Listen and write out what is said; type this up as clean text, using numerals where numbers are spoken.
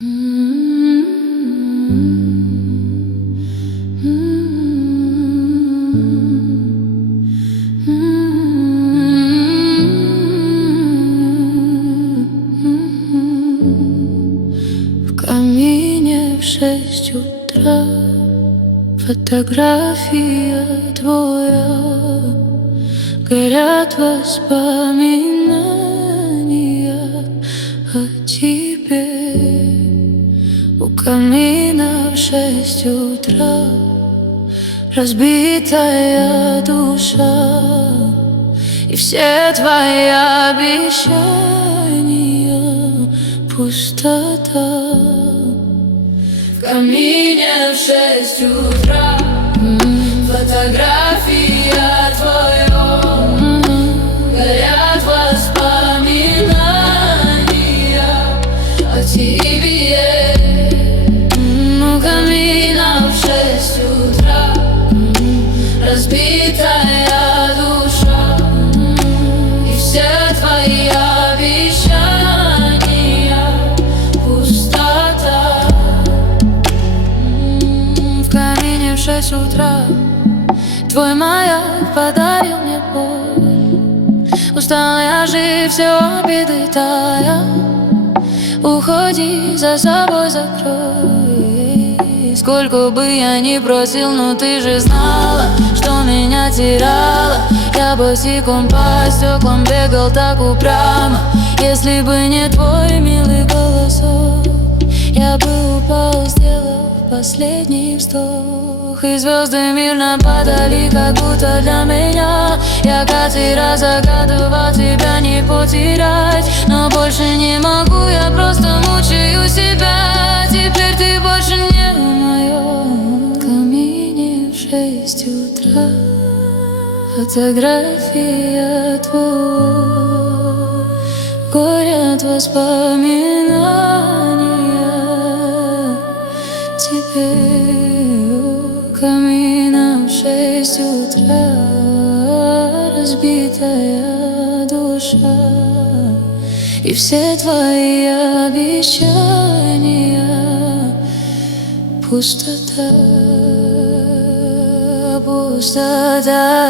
В камине в 6 утра фотография твоя, горят воспоминания о тебе. У камина в 6 утра разбитая душа, и все твои обещания пустота. В камине в 6 утра фотография твоя, горят воспоминания о тебе. У камина в 6 утра разбитая душа, и все твои обещания пустота. В камине в 6 утра твой маяк подарил мне боль. Устала я жить, все обиды тая. Уходи, за собой закрой. Сколько бы я ни просил, но ты же знала, что меня теряла. Я босиком по стеклам бегал так упрямо. Если бы не твой милый голосок, я бы упал, сделав последний вздох. И звезды мирно падали, как будто для меня. Я каждый раз загадывал тебя не потерять, но больше не могу, я просто мучаю себя. Теперь ты больше не в моем камине в 6 утра. Фотография твоя, горят воспоминания теперь. У камина в 6 утра разбитая душа, и все твои обещания пустота, пустота.